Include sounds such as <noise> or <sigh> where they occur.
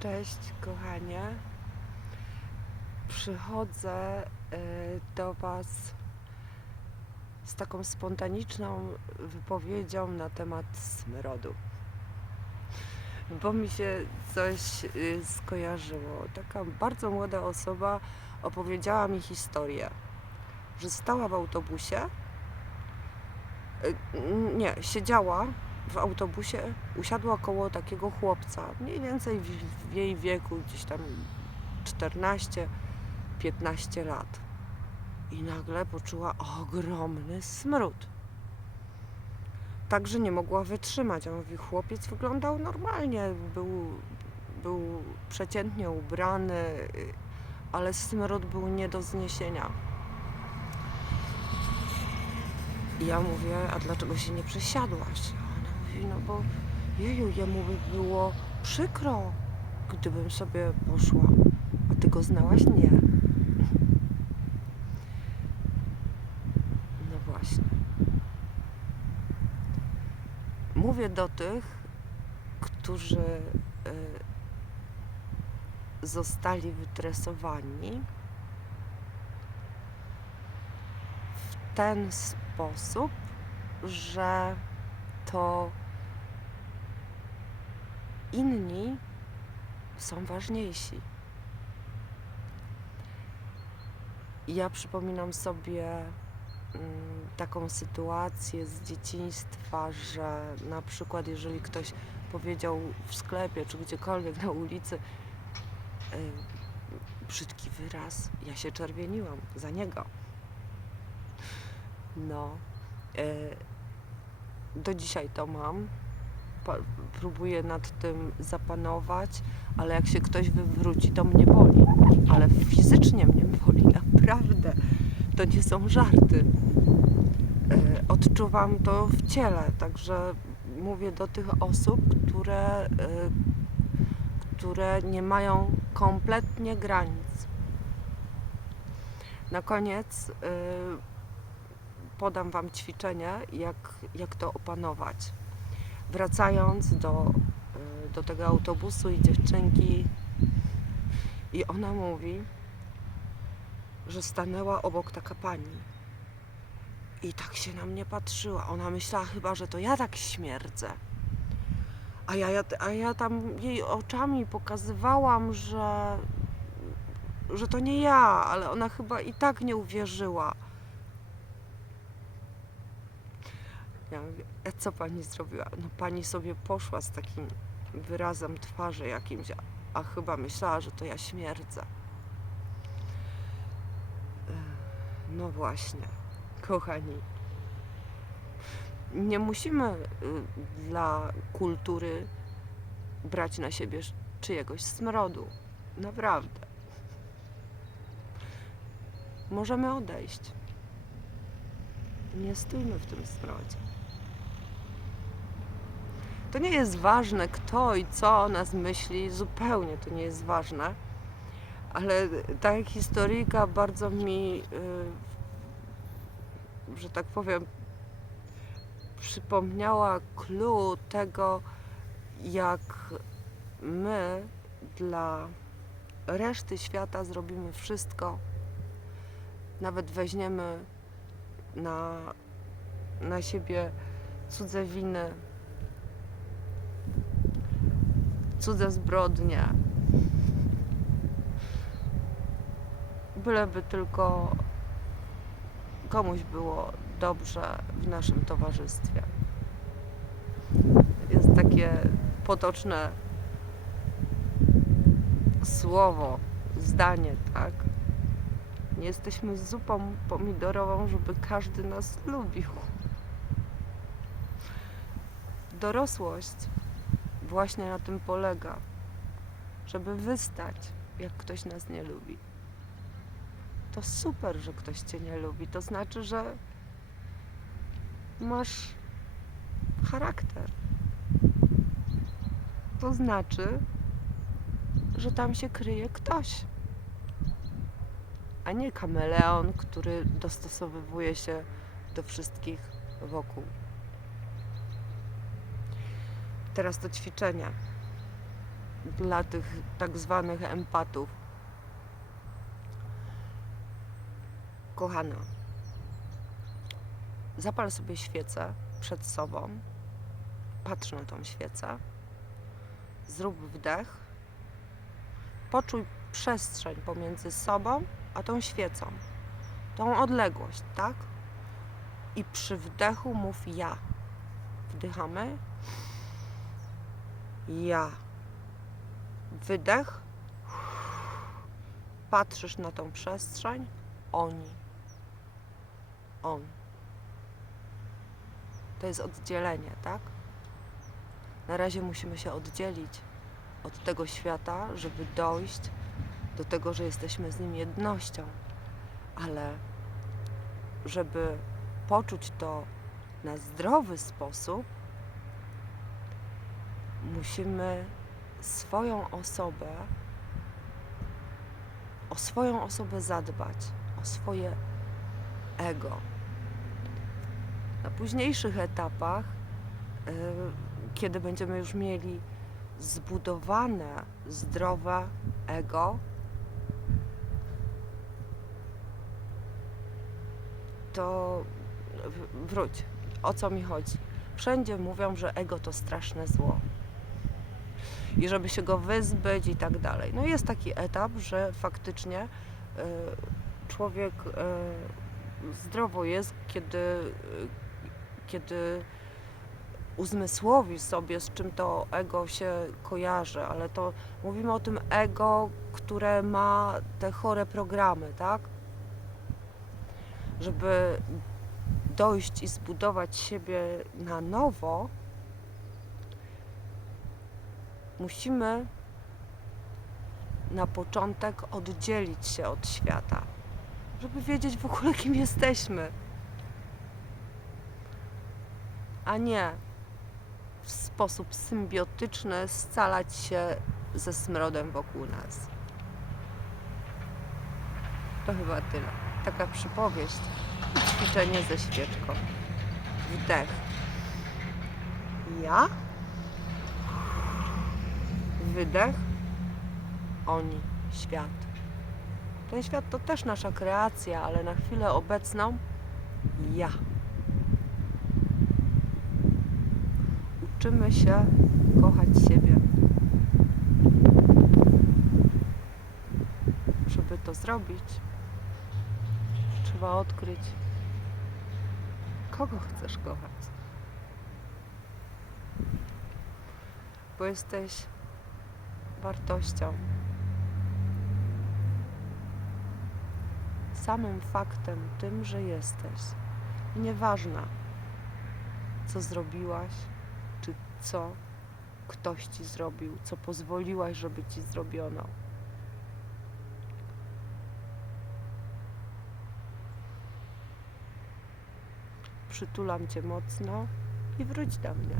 Cześć, kochanie. Przychodzę y, do Was z taką spontaniczną wypowiedzią na temat smrodu. Bo mi się coś y, skojarzyło. Taka bardzo młoda osoba opowiedziała mi historię, że stała w autobusie. y, Nie, siedziała w autobusie usiadła koło takiego chłopca, mniej więcej w, w jej wieku, gdzieś tam 14-15 lat. I nagle poczuła ogromny smród. Także nie mogła wytrzymać. A mówi, chłopiec wyglądał normalnie, był, był przeciętnie ubrany, ale smród był nie do zniesienia. I ja mówię, a dlaczego się nie przesiadłaś? No bo jeju, jemu by było przykro, gdybym sobie poszła. A ty go znałaś? Nie. No właśnie. Mówię do tych, którzy y, zostali wytresowani w ten sposób, że to inni są ważniejsi. Ja przypominam sobie mm, taką sytuację z dzieciństwa, że na przykład jeżeli ktoś powiedział w sklepie czy gdziekolwiek na ulicy y, brzydki wyraz, ja się czerwieniłam za niego. No, y, do dzisiaj to mam. Próbuję nad tym zapanować, ale jak się ktoś wywróci, to mnie boli. Ale fizycznie mnie boli, <laughs> naprawdę. To nie są żarty. E, Odczuwam to w ciele, także mówię do tych osób, które, e, które nie mają kompletnie granic. Na koniec e, podam Wam ćwiczenie, jak, jak to opanować. Wracając do, y, do tego autobusu i dziewczynki, i ona mówi, że stanęła obok taka pani. I tak się na mnie patrzyła. Ona myślała chyba, że to ja tak śmierdzę. A ja, ja, a ja tam jej oczami pokazywałam, że, że to nie ja, ale ona chyba i tak nie uwierzyła. Ja mówię, a co pani zrobiła? No pani sobie poszła z takim wyrazem twarzy jakimś, a- chyba myślała, że to ja śmierdzę. Ech, No właśnie, kochani. Nie musimy y, dla kultury brać na siebie czyjegoś smrodu. Naprawdę. Możemy odejść. Nie stójmy w tym smrodzie. To nie jest ważne, kto i co o nas myśli, zupełnie to nie jest ważne. Ale ta historyjka bardzo mi, y, że tak powiem, przypomniała clue tego, jak my dla reszty świata zrobimy wszystko, nawet weźmiemy na, na siebie cudze winy, cudze zbrodnie. Byleby tylko komuś było dobrze w naszym towarzystwie. Jest takie potoczne słowo, zdanie, tak? Nie jesteśmy zupą pomidorową, żeby każdy nas lubił. Dorosłość właśnie na tym polega, żeby wystać, jak ktoś nas nie lubi. To super, że ktoś cię nie lubi. To znaczy, że masz charakter. To znaczy, że tam się kryje ktoś, a nie kameleon, który dostosowywuje się do wszystkich wokół. Teraz to ćwiczenie. dla tych tak zwanych empatów. Kochana, zapal sobie świecę przed sobą, patrz na tą świecę, zrób wdech, poczuj przestrzeń pomiędzy sobą a tą świecą, tą odległość, tak? I przy wdechu mów ja. Wdychamy. Ja. Wydech. Patrzysz na tą przestrzeń. Oni. On. To jest oddzielenie, tak? Na razie musimy się oddzielić od tego świata, żeby dojść do tego, że jesteśmy z nim jednością. Ale żeby poczuć to na zdrowy sposób, musimy swoją osobę, o swoją osobę zadbać, o swoje ego. Na późniejszych etapach, y, kiedy będziemy już mieli zbudowane zdrowe ego, to wróć. O co mi chodzi? Wszędzie mówią, że ego to straszne zło. I żeby się go wyzbyć i tak dalej. No jest taki etap, że faktycznie y, człowiek y, zdrowo jest, kiedy, y, kiedy uzmysłowi sobie, z czym to ego się kojarzy, ale to mówimy o tym ego, które ma te chore programy, tak? Żeby dojść i zbudować siebie na nowo, musimy na początek oddzielić się od świata, żeby wiedzieć w ogóle, kim jesteśmy. A nie w sposób symbiotyczny scalać się ze smrodem wokół nas. To chyba tyle. Taka przypowieść ćwiczenie ze świeczką. Wdech. Ja. Wydech. Oni. Świat. Ten świat to też nasza kreacja, ale na chwilę obecną ja. Uczymy się kochać siebie. Żeby to zrobić, trzeba odkryć, kogo chcesz kochać. Bo jesteś wartością. Samym faktem, tym, że jesteś. I nieważne, co zrobiłaś, czy co ktoś ci zrobił, co pozwoliłaś, żeby ci zrobiono. Przytulam cię mocno i wróć do mnie.